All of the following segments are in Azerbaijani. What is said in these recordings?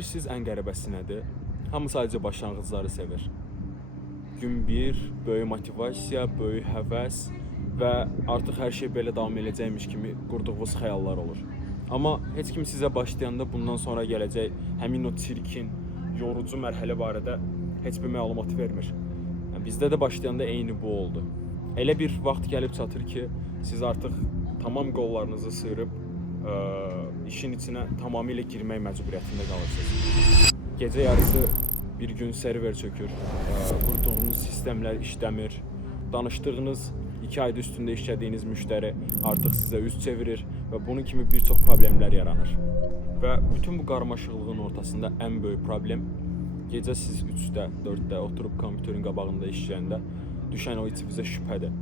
Bilirsiniz ən qəribəsi nədir? Hamı sadəcə başlanğıcları sevir. Gün bir, böyük motivasiya, böyük həvəs və artıq hər şey belə davam edəcəkmiş kimi qurduğunuz xəyallar olur. Amma heç kim sizə başlayanda bundan sonra gələcək həmin o çirkin, yorucu mərhələ barədə heç bir məlumat vermir. Yəni, bizdə də başlayanda eyni bu oldu. Elə bir vaxt gəlib çatır ki, siz artıq tamam qollarınızı sıyırıb işin içinə tamamilə girmək məcburiyyətində qalırsınız. Gecə yarısı bir gün server çökür, qurduğunuz sistemlər işləmir, danışdığınız 2 ayda üstündə işlədiyiniz müştəri artıq sizə üz çevirir və bunun kimi bir çox problemlər yaranır. Və bütün bu qarmaşıqlığın ortasında ən böyük problem gecə siz 3-də, 4-də oturub kompüterin qabağında işləyəndə düşən o içinizə şübhədir.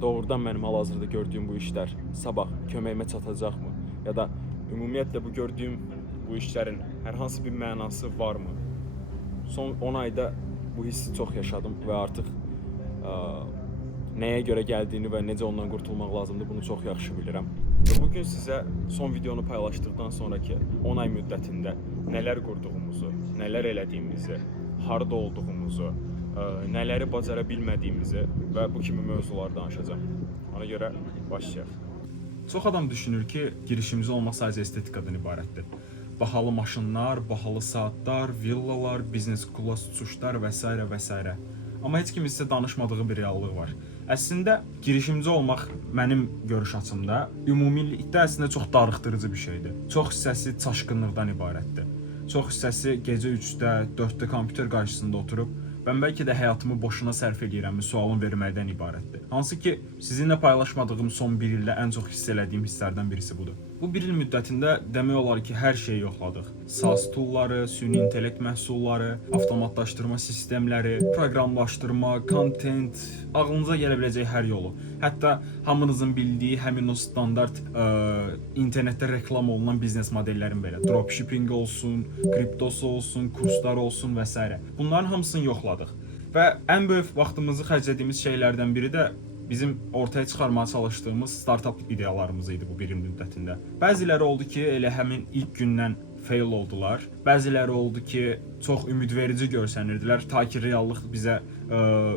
Doğrudan mənim hal-hazırda gördüyüm bu işlər sabah köməyimə çatacaqmı? Ya da ümumiyyətlə bu gördüyüm bu işlərin hər hansı bir mənası varmı? Son 10 ayda bu hissi çox yaşadım və artıq nəyə görə gəldiyini və necə ondan qurtulmaq lazımdır bunu çox yaxşı bilirəm. Və bugün sizə son videonu paylaşdıqdan sonraki 10 ay müddətində nələr qurduğumuzu, nələr elədiyimizi, harda olduğumuzu, nələri bacara bilmədiyimizi və bu kimi mövzular danışacağım. Ona görə başlayaq. Çox adam düşünür ki, girişimci olmaq sadəcə estetikadan ibarətdir. Bahalı maşınlar, bahalı saatlar, villalar, biznes class uçuşlar və s. və s. Amma heç kim sizə danışmadığı bir reallıq var. Əslində, girişimci olmaq mənim görüş açımda ümumilikdə əslində çox darıxdırıcı bir şeydir. Çox hissəsi çaşqınlıqdan ibarətdir. Çox hissəsi gecə 3-də, 4-də kompüter qarşısında oturub mən bəlkə də həyatımı boşuna sərf edirəmmi sualını verməkdən ibarətdir. Hansı ki, sizinlə paylaşmadığım son bir ildə ən çox hiss elədiyim hisslərdən birisi budur. Bu bir il müddətində demək olar ki, hər şeyi yoxladıq. SaaS toolları, süni intellekt məhsulları, avtomatlaşdırma sistemləri, proqramlaşdırma, content, ağlınıza gələ biləcək hər yolu. Hətta hamınızın bildiyi həmin o standart internetdə reklam olunan biznes modellərin belə. Dropshipping olsun, kriptosu olsun, kurslar olsun və s. Bunların hamısını yoxladıq. Və ən böyük vaxtımızı xərclədiyimiz şeylərdən biri də bizim ortaya çıxarmaya çalışdığımız startup ideyalarımız idi bu bir il müddətində. Bəziləri oldu ki, elə həmin ilk gündən fail oldular. Bəziləri oldu ki, çox ümidverici görsənirdilər, ta ki reallıq bizə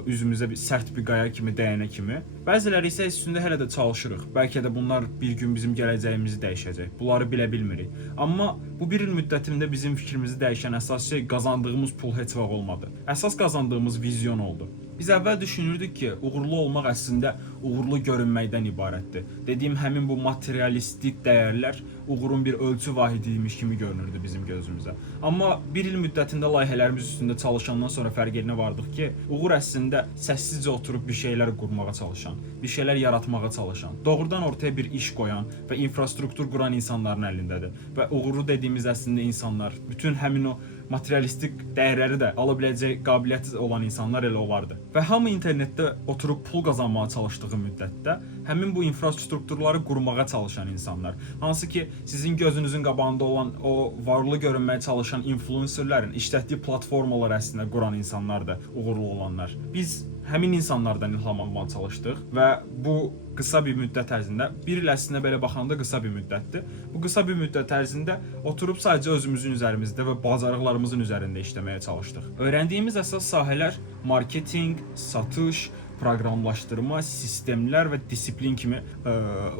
üzümüzə bir sərt bir qaya kimi dəyənə kimi. Bəziləri isə üstündə hələ də çalışırıq. Bəlkə də bunlar bir gün bizim gələcəyimizi dəyişəcək. Bunları bilə bilmirik. Amma bu bir il müddətində bizim fikrimizi dəyişən əsas şey qazandığımız pul heç vaxt olmadı. Əsas qazandığımız vizyon oldu. Biz əvvəl düşünürdük ki, uğurlu olmaq əslində uğurlu görünməkdən ibarətdir. Dediyim həmin bu materialistik dəyərlər uğurun bir ölçü vahidiymiş kimi görünürdü bizim gözümüzə. Amma bir il müddətində layihələrimiz üstündə çalışandan sonra fərqinə vardıq ki, uğur əslində səssizcə oturub bir şeylər qurmağa çalışan, bir şeylər yaratmağa çalışan, doğrudan ortaya bir iş qoyan və infrastruktur quran insanların əlindədir. Və uğurlu dediyimiz əslində insanlar, bütün həmin o materialistik dəyərləri də ala biləcək qabiliyyəti olan insanlar elə olardı. Və hamı internetdə oturub pul qazanmağa çalışdığı müddətdə həmin bu infrastrukturları qurmağa çalışan insanlar, hansı ki sizin gözünüzün qabağında olan o varlı görünməyə çalışan influencerlərin işlətdiyi platformalar əslində quran insanlar da uğurlu olanlar. Biz həmin insanlardan ilham almağa çalışdıq və bu qısa bir müddət ərzində, bir il əslində belə baxanda qısa bir müddətdir. Bu qısa bir müddət ərzində oturub sadəcə özümüzün üzərimizdə və bacarıqlarımızın üzərində işləməyə çalışdıq. Öyrəndiyimiz əsas sahələr marketinq, satış, proqramlaşdırma, sistemlər və disiplin kimi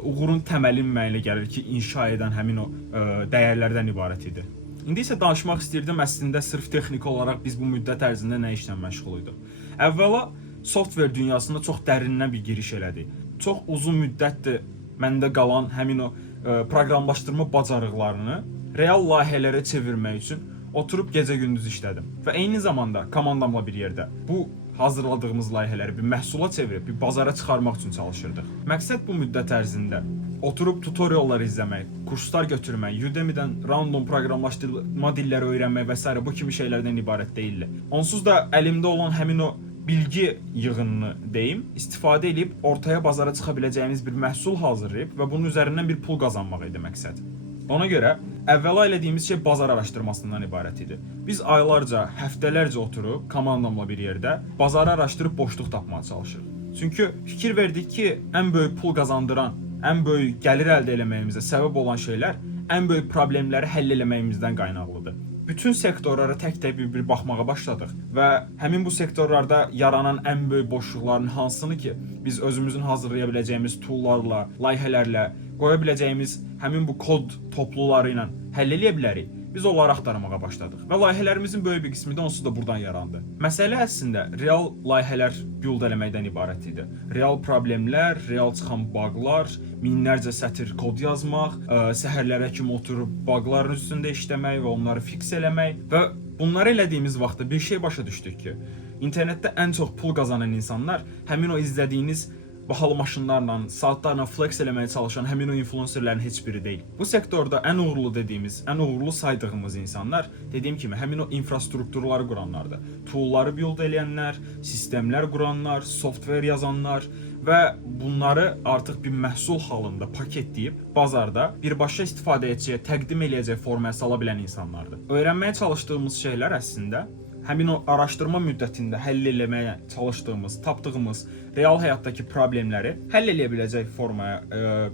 uğurun təməlini mənə gəlir ki, inşa edən həmin o dəyərlərdən ibarət idi. İndi isə danışmaq istəyirdim əslində sırf texniki olaraq biz bu müddət ərzində nə işlə məşğul idik. Əvvəla software dünyasında çox dərindən bir giriş elədik. Çox uzun müddətdir məndə qalan həmin o proqramlaşdırma bacarıqlarını real layihələrə çevirmək üçün oturub gecə-gündüz işlədim. Və eyni zamanda komandamla bir yerdə bu hazırladığımız layihələri bir məhsula çevirib, bir bazara çıxarmaq üçün çalışırdıq. Məqsəd bu müddət ərzində oturub tutoriallar izləmək, kurslar götürmək, Udemy'dən random proqramlaşdırma dilləri öyrənmək və s. bu kimi şeylərdən ibarət deyildi. Onsuz da əlimdə olan həmin o bilgi yığınını deyim, istifadə edib ortaya bazara çıxa biləcəyimiz bir məhsul hazırlayıb və bunun üzərindən bir pul qazanmaq idi məqsəd. Ona görə əvvəla elədiyimiz şey bazar araşdırmasından ibarət idi. Biz aylarca, həftələrcə oturub komandamla bir yerdə bazarı araşdırıb boşluq tapmağa çalışırıq. Çünki fikir verdik ki, ən böyük pul qazandıran, ən böyük gəlir əldə etməyimizə səbəb olan şeylər ən böyük problemləri həll etməyimizdən qaynaqlıdır. bütün sektorlara tək-tək bir baxmağa başladıq və həmin bu sektorlarda yaranan ən böyük boşluqların hansını ki, biz özümüzün hazırlaya biləcəyimiz toollarla, layihələrlə, qoya biləcəyimiz həmin bu kod topluları ilə həll edə bilərik. Biz onları axtarmağa başladıq və layihələrimizin böyük bir qismi də onsuz da buradan yarandı. Məsələ əslində real layihələr build eləməkdən ibarət idi. Real problemlər, real çıxan baqlar, minlərcə sətr kod yazmaq, səhərlərə kimi oturub baqların üstündə işləmək və onları fix eləmək və bunları elədiyimiz vaxtda bir şey başa düşdük ki, internetdə ən çox pul qazanan insanlar həmin o izlədiyiniz bahalı maşınlarla, saatlarla flex eləməyə çalışan həmin o influencerlərin heç biri deyil. Bu sektorda ən uğurlu dediyimiz, ən uğurlu saydığımız insanlar, dediyim kimi, həmin o infrastrukturları quranlardır. Toolları build eləyənlər, sistemlər quranlar, software yazanlar və bunları artıq bir məhsul halında paketləyib bazarda birbaşa istifadəçiyə təqdim eləyəcək formaya sala bilən insanlardır. Öyrənməyə çalışdığımız şeylər əslində həmin o araşdırma müddətində həll eləməyə çalışdığımız, tapdığımız real həyatdakı problemləri həll eləyə biləcək formaya,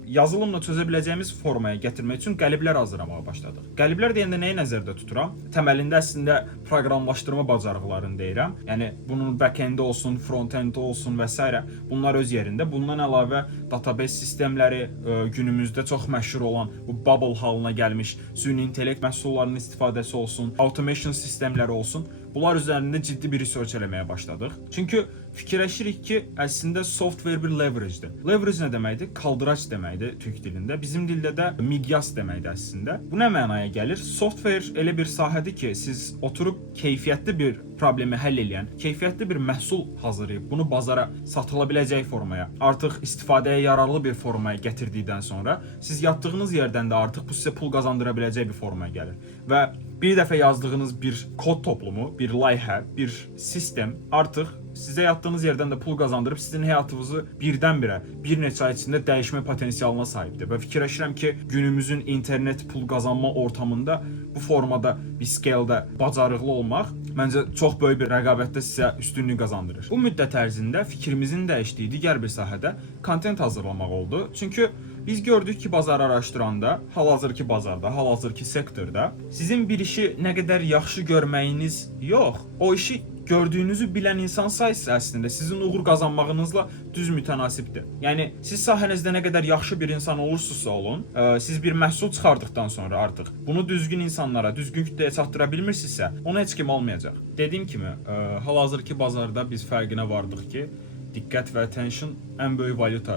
yazılımla çözə biləcəyimiz formaya gətirmək üçün qəliblər hazırlamağa başladıq. Qəliblər deyəndə nəyi nəzərdə tuturam? Təməlində əslində proqramlaşdırma bacarıqlarını deyirəm. Yəni bunun back-endi olsun, front-endi olsun və s. bunlar öz yerində. Bundan əlavə database sistemləri, günümüzdə çox məşhur olan bu bubble halına gəlmiş süni intellekt məhsullarının istifadəsi olsun, automation sistemləri olsun. Bunlar üzərində ciddi bir research eləməyə başladıq. Çünki fikirləşirik ki, əslində software bir leverage-dir. Leverage nə deməkdir? Kaldıraç deməkdir türk dilində. Bizim dildə də miqyas deməkdir əslində. Bu nə mənaya gəlir? Software elə bir sahədir ki, siz oturub keyfiyyətli bir problemi həll edən, keyfiyyətli bir məhsul hazırlayıb bunu bazara satıla biləcək formaya, artıq istifadəyə yararlı bir formaya gətirdikdən sonra siz yatdığınız yerdən də artıq bu sizə pul qazandıra biləcək bir formaya gəlir. Və bir dəfə yazdığınız bir kod toplumu, bir layihə, bir sistem artıq sizə yatdığınız yerdən də pul qazandırıb sizin həyatınızı birdən-birə bir neçə ay içində dəyişmə potensialına sahibdir. Və fikirləşirəm ki, günümüzün internet pul qazanma ortamında bu formada bir scale-də bacarıqlı olmaq məncə çox böyük bir rəqabətdə sizə üstünlük qazandırır. Bu müddət ərzində fikrimizin dəyişdiyi digər bir sahədə kontent hazırlamaq oldu. Çünki biz gördük ki, bazarı araşdıranda, hal-hazırki bazarda, hal-hazırki sektorda sizin bir işi nə qədər yaxşı görməyiniz yox, o işi gördüyünüzü bilən insan sayısı əslində sizin uğur qazanmağınızla düz mütənasibdir. Yəni siz sahənizdə nə qədər yaxşı bir insan olursunuzsa olun, siz bir məhsul çıxardıqdan sonra artıq bunu düzgün insanlara, düzgün kütləyə çatdıra bilmirsinizsə, onu heç kim almayacaq. Dediyim kimi, hal-hazırki bazarda biz fərqinə vardıq ki, diqqət və attention ən böyük valyuta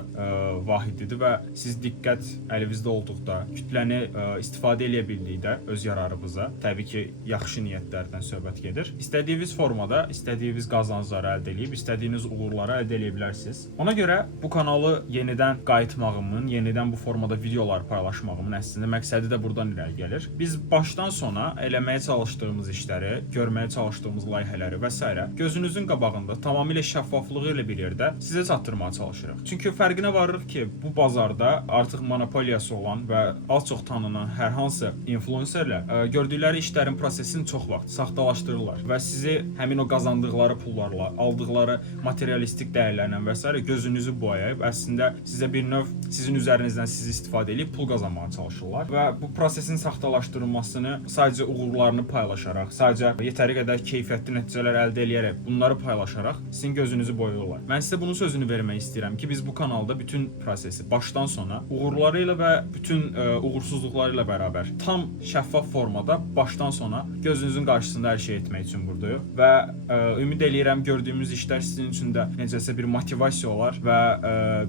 vahididir və siz diqqət əlinizdə olduqda, kütləni istifadə edə bildikdə öz yararınıza, təbii ki, yaxşı niyyətlərdən söhbət gedir. İstədiyiniz formada, istədiyiniz qazancları əldə edib, istədiyiniz uğurları əldə edə bilərsiniz. Ona görə bu kanalı yenidən qayıtmağımın, yenidən bu formada videolar paylaşmağımın əslində məqsədi də buradan irəli gəlir. Biz başdan sona eləməyə çalışdığımız işləri, görməyə çalışdığımız layihələri və s. gözünüzün qabağında tamamilə şəffaflığı ilə bir yerdə sizə çatdırmağa çalışırıq. Çünki fərqinə varırıq ki, bu bazarda artıq monopoliyası olan və az-çox tanınan hər hansı influencerlər gördükləri işlərin prosesini çox vaxt saxtalaşdırırlar və sizi həmin o qazandıqları pullarla, aldıqları materialistik dəyərlərlə və s. gözünüzü boyayıb əslində sizə bir növ sizin üzərinizdən sizi istifadə edib pul qazanmağa çalışırlar və bu prosesin saxtalaşdırılmasını sadəcə uğurlarını paylaşaraq, sadəcə yetəri qədər keyfiyyətli nəticələr əldə edərək bunları paylaşaraq sizin gözünüzü boyayırlar. Mən sizə bunun sözünü vermək istəyirəm ki, biz bu kanalda bütün prosesi başdan sona uğurları ilə və bütün uğursuzluqları ilə bərabər tam şəffaf formada başdan sona gözünüzün qarşısında hər şey etmək üçün buradayıq və ümid eləyirəm gördüyümüz işlər sizin üçün də necəsə bir motivasiya olar və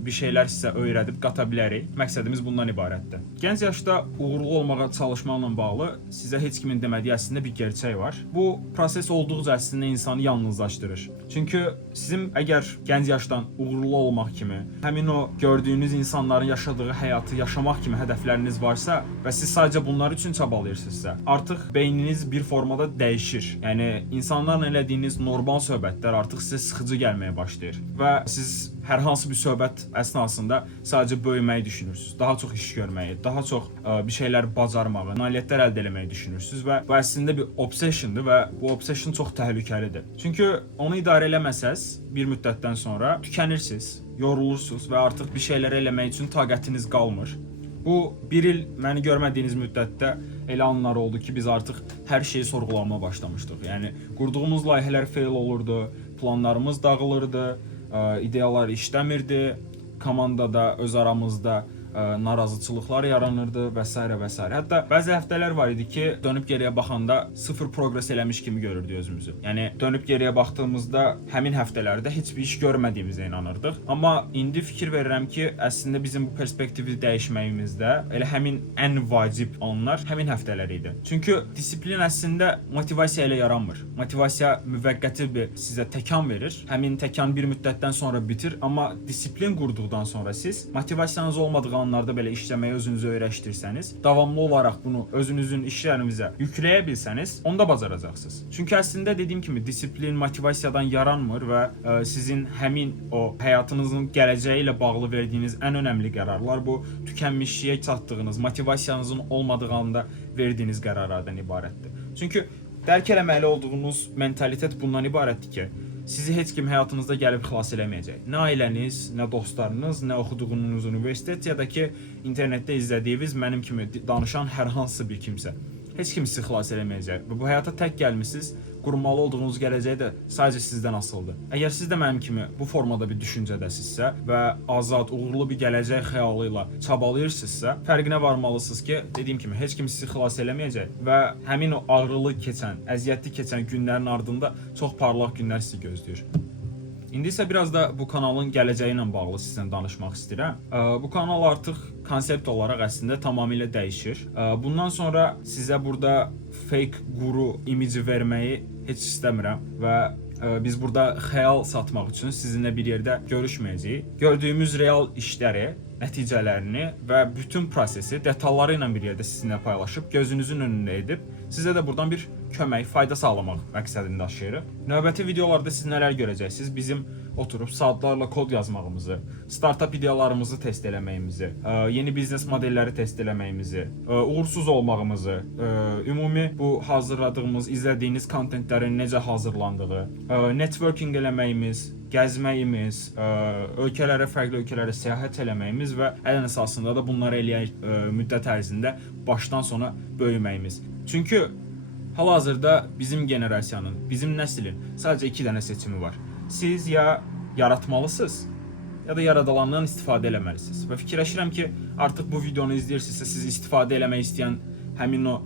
bir şeylər sizə öyrədib qata bilərik. Məqsədimiz bundan ibarətdir. Gənc yaşda uğurlu olmağa çalışmaqla bağlı sizə heç kimin demədiyi əslində bir gerçək var. Bu proses olduqca əslində insanı yalnızlaşdırır. Çünki sizin əgər gənc yaşdan uğurlu olmaq kimi, həmin o gördüyünüz insanların yaşadığı həyatı yaşamaq kimi hədəfləriniz varsa və siz sadəcə bunlar üçün çabalayırsınızsa, artıq beyniniz bir formada dəyişir. Yəni insanlarla elədiyiniz normal söhbətlər artıq sizə sıxıcı gəlməyə başlayır və siz hər hansı bir söhbət əsnasında sadəcə böyüməyi düşünürsünüz, daha çox iş görməyi, daha çox bir şeylər bacarmağı, nailiyyətlər əldə etməyi düşünürsünüz və bu əslində bir obsessiondur və bu obsession çox təhlükəlidir. Çünki onu idarə eləməsəz, bir müddətdən sonra tükənirsiniz, yorulursunuz və artıq bir şeyləri eləmək üçün taqətiniz qalmır Bu bir il məni görmədiyiniz müddətdə elə anlar oldu ki, biz artıq hər şeyi sorğulamaya başlamışdıq. Yəni qurduğumuz layihələr fail olurdu, planlarımız dağılırdı, ideyalar işləmirdi, komandada öz aramızda narazıçılıqlar yaranırdı və s. və s. Hətta bəzi həftələr var idi ki, dönüb geriyə baxanda sıfır progres eləmiş kimi görürdük özümüzü. Yəni dönüb geriyə baxdığımızda həmin həftələrdə heç bir iş görmədiyimizə inanırdıq. Amma indi fikir verirəm ki, əslində bizim bu perspektivi dəyişməyimizdə elə həmin ən vacib anlar həmin həftələr idi. Çünki disiplin əslində motivasiya ilə yaranmır. Motivasiya müvəqqəti bir sizə təkan verir. Həmin təkan bir müddətdən sonra bitir, amma disiplin qurduqdan sonra siz motivasiyanız olmadığı anlarda belə işləməyə özünüzü öyrəşdirsəniz, davamlı olaraq bunu özünüzün işlərinizə yükləyə bilsəniz, onda bacaracaqsınız. Çünki əslində dediyim kimi disiplin motivasiyadan yaranmır və sizin həmin o həyatınızın gələcəyi ilə bağlı verdiyiniz ən önəmli qərarlar bu tükənmişliyə çatdığınız, motivasiyanızın olmadığı anda verdiyiniz qərarlardan ibarətdir. Çünki dərk eləməli olduğunuz mentalitet bundan ibarətdir ki, sizi heç kim həyatınızda gəlib xilas eləməyəcək. Nə ailəniz, nə dostlarınız, nə oxuduğunuz universitet ya da ki, internetdə izlədiyiniz mənim kimi danışan hər hansı bir kimsə. Heç kim sizi xilas eləməyəcək və bu həyata tək gəlmisiniz, qurmalı olduğunuz gələcək də sadəcə sizdən asılıdır. Əgər siz də mənim kimi bu formada bir düşüncədəsinizsə və azad, uğurlu bir gələcək xəyalı ilə çabalayırsınızsa, fərqinə varmalısınız ki, dediyim kimi heç kim sizi xilas eləməyəcək və həmin o ağrılı keçən, əziyyətli keçən günlərin ardında çox parlaq günlər sizi gözləyir. İndi isə biraz da bu kanalın gələcəyi ilə bağlı sizlə danışmaq istəyirəm. Bu kanal artıq konsept olaraq əslində tamamilə dəyişir. Bundan sonra sizə burada fake guru imici verməyi heç istəmirəm və biz burada xəyal satmaq üçün sizinlə bir yerdə görüşməyəcəyik. Gördüyümüz real işləri, nəticələrini və bütün prosesi detalları ilə bir yerdə sizinlə paylaşıb gözünüzün önündə edib sizə də buradan bir kömək, fayda sağlamaq məqsədini daşıyırıq. Növbəti videolarda siz nələr görəcəksiniz? Bizim oturub saatlarla kod yazmağımızı, startup ideyalarımızı test eləməyimizi, yeni biznes modelləri test eləməyimizi, uğursuz olmağımızı, ümumi bu hazırladığımız, izlədiyiniz kontentlərin necə hazırlandığı, networking eləməyimiz, gəzməyimiz, ölkələrə, fərqli ölkələrə səyahət eləməyimiz və ən əsasında da bunları eləyən müddət ərzində başdan sona böyüməyimiz. Çünki hal-hazırda bizim generasiyanın, bizim nəslin sadəcə 2 dənə seçimi var. Siz ya yaratmalısınız, ya da yaradılandan istifadə eləməlisiniz. Və fikirləşirəm ki, artıq bu videonu izləyirsinizsə, siz istifadə eləmək istəyən həmin o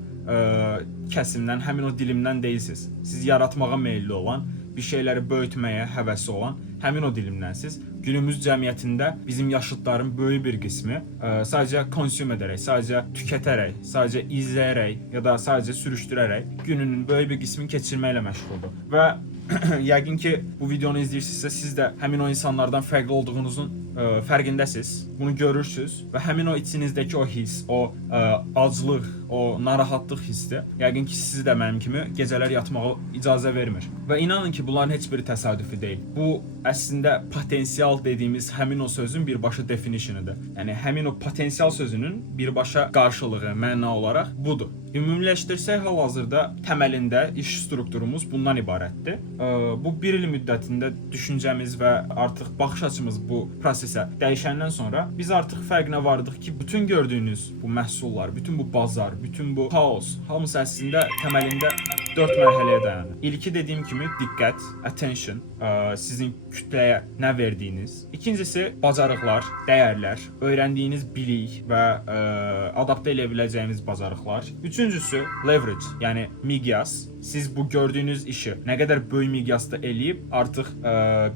kəsimdən, həmin o dilimdən deyilsiniz. Siz yaratmağa meyilli olan, bir şeyləri böyütməyə həvəsi olan həmin o dilimdənsiz. Günümüz cəmiyyətində bizim yaşıdların böyük bir qismi sadəcə konsume edərək, sadəcə tükətərək, sadəcə izləyərək ya da sadəcə sürüşdürərək gününün böyük bir qismini keçirməklə məşğuldur. Və yəqin ki, bu videonu izləyirsinizsə, siz də həmin o insanlardan fərqli olduğunuzun fərqindəsiniz, bunu görürsünüz və həmin o içinizdəki o his, o aclıq, o narahatlıq hissi yəqin ki, sizi də mənim kimi gecələr yatmağa icazə vermir. Və inanın ki, bunların heç biri təsadüfi deyil. Bu əslində potensial dediyimiz həmin o sözün birbaşa definitionidir. Yəni həmin o potensial sözünün birbaşa qarşılığı, məna olaraq budur. Ümumiləşdirsək, hal-hazırda təməlində iş strukturumuz bundan ibarətdir. Bu bir il müddətində düşüncəmiz və artıq baxış açımız bu prosesə dəyişəndən sonra biz artıq fərqinə vardıq ki, bütün gördüyünüz bu məhsullar, bütün bu bazar, bütün bu kaos hamısı əslində təməlində 4 mərhələyə dayanır. İlki dediyim kimi diqqət, attention, sizin kütləyə nə verdiyiniz. İkincisi bacarıqlar, dəyərlər, öyrəndiyiniz bilik və adaptə edə biləcəyiniz bacarıqlar. Üçüncüsü leverage, yəni miqyas. Siz bu gördüyünüz işi nə qədər böyük miqyasda eləyib artıq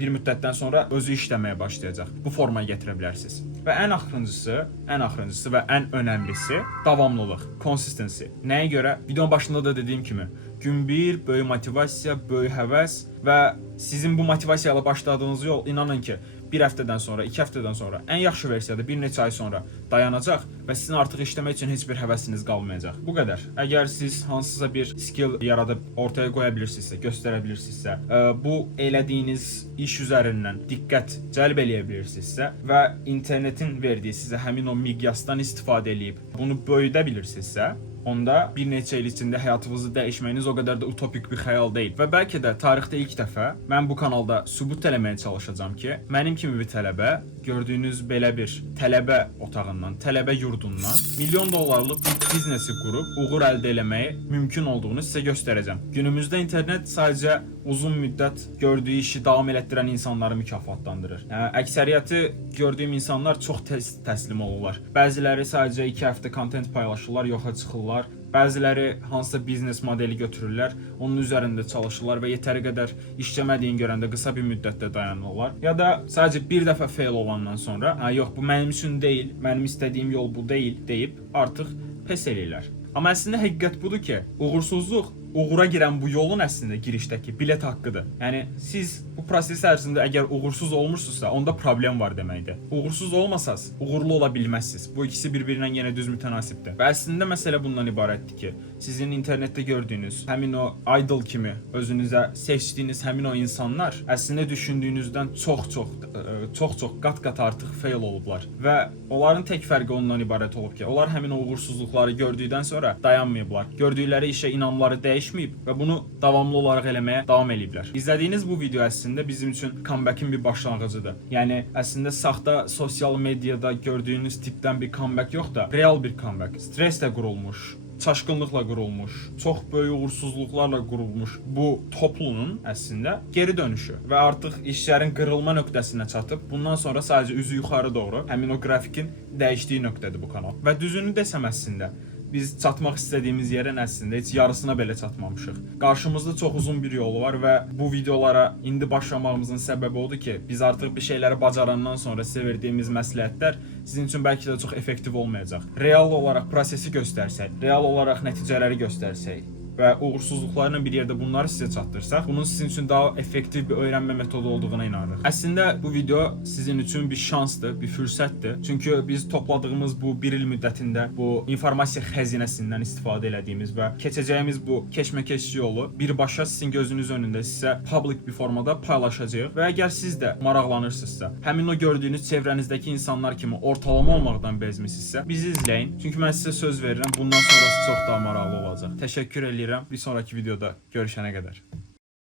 bir müddətdən sonra özü işləməyə başlayacaq. Bu formaya gətirə bilərsiniz. Və ən axırıncısı və ən önəmlisi davamlılıq, consistency. Nəyə görə? Videonun başında da dediyim kimi, gün bir böyük motivasiya, böyük həvəs və sizin bu motivasiya ilə başladığınız yol inanın ki, bir həftədən sonra, 2 həftədən sonra, ən yaxşı versiyada bir neçə ay sonra dayanacaq və sizin artıq işləmək üçün heç bir həvəsiniz qalmayacaq. Bu qədər. Əgər siz hansısa bir skill yaradıb ortaya qoya bilirsinizsə, göstərə bilirsinizsə, bu elədiyiniz iş üzərindən diqqət cəlb eləyə bilirsinizsə və internetin verdiyi sizə həmin o miqyasdan istifadə edib bunu böyüdə bilirsinizsə, onda bir neçə il içində həyatınızı dəyişməyiniz o qədər də utopik bir xəyal deyil. Və bəlkə də tarixdə ilk dəfə mən bu kanalda sübut eləməyə çalışacağam ki, mənim kimi bir tələbə gördüyünüz belə bir tələbə otağından, tələbə yurdundan milyon dollarlıq bir biznesi qurub uğur əldə etməyi mümkün olduğunu sizə göstərəcəm. Günümüzdə internet sadəcə uzun müddət gördüyü işi davam elətdirən insanları mükafatlandırır. Əksəriyyəti gördüyüm insanlar çox tez təslim olurlar. Bəziləri sadəcə 2 həftə kontent paylaşırlar, yoxa çıxırlar. Bəziləri hansısa biznes modeli götürürlər, onun üzərində çalışırlar və yetəri qədər işləmədiyini görəndə qısa bir müddətdə dayanırlar. Ya da sadəcə bir dəfə fail olandan sonra, yox bu mənim üçün deyil, mənim istədiyim yol bu deyil deyib artıq pes eləyirlər. Amma əslində həqiqət budur ki, uğursuzluq uğura girən bu yolun əslində girişdəki bilet haqqıdır. Yəni siz bu proses ərzində əgər uğursuz olmursunuzsa, onda problem var deməkdir. Uğursuz olmasaz, uğurlu ola bilməzsiniz. Bu ikisi bir-birindən yenə düz mütənasibdir. Və əslində məsələ bundan ibarətdir ki, sizin internetdə gördüyünüz həmin o idol kimi özünüzə seçdiyiniz həmin o insanlar əslində düşündüyünüzdən çox qat-qat artıq fail olublar. Və onların tək fərqi ondan ibarət olub ki, onlar həmin o uğursuzluqları gördükdən sonra dayanmayıblar. Gördükləri işə inamları dəyişməyib və bunu davamlı olaraq eləməyə davam eləyiblər. İzlədiyiniz bu video əslində bizim üçün comeback-in bir başlanğıcıdır. Yəni əslində saxta sosial mediada gördüyünüz tipdən bir comeback yox da, real bir comeback. Stresslə qurulmuş, çaşqınlıqla qurulmuş, çox böyük uğursuzluqlarla qurulmuş bu topluluğun əslində geri dönüşü və artıq işlərin qırılma nöqtəsinə çatıb, bundan sonra sadəcə üzü yuxarı doğru həmin o qrafikin dəyişdiyi nöqtədir bu kanal. Və düzünü desəm əslində biz çatmaq istədiyimiz yerin əslində heç yarısına belə çatmamışıq. Qarşımızda çox uzun bir yol var və bu videolara indi başlamağımızın səbəbi odur ki, biz artıq bir şeyləri bacarandan sonra sizə verdiyimiz məsləhətlər sizin üçün bəlkə də çox effektiv olmayacaq. Real olaraq prosesi göstərsək, real olaraq nəticələri göstərsək və uğursuzluqlarla bir yerdə bunları sizə çatdırsaq, bunun sizin üçün daha effektiv bir öyrənmə metodu olduğuna inanırıq. Əslində bu video sizin üçün bir şansdır, bir fürsətdir. Çünki biz topladığımız bu 1 il müddətində bu informasiya xəzinəsindən istifadə elədiyimiz və keçəcəyimiz bu keşməkeş yolu birbaşa sizin gözünüz önündə sizə public bir formada paylaşacağıq və əgər siz də maraqlanırsınızsa, həmin o gördüyünüz çevrənizdəki insanlar kimi ortalama olmaqdan bezmisinizsə, bizi izləyin. Çünki mən sizə söz verirəm, bundan sonrası çox daha maraqlı olacaq. Təşəkkür edirəm. Bir sonraki videoda görüşənə qədər.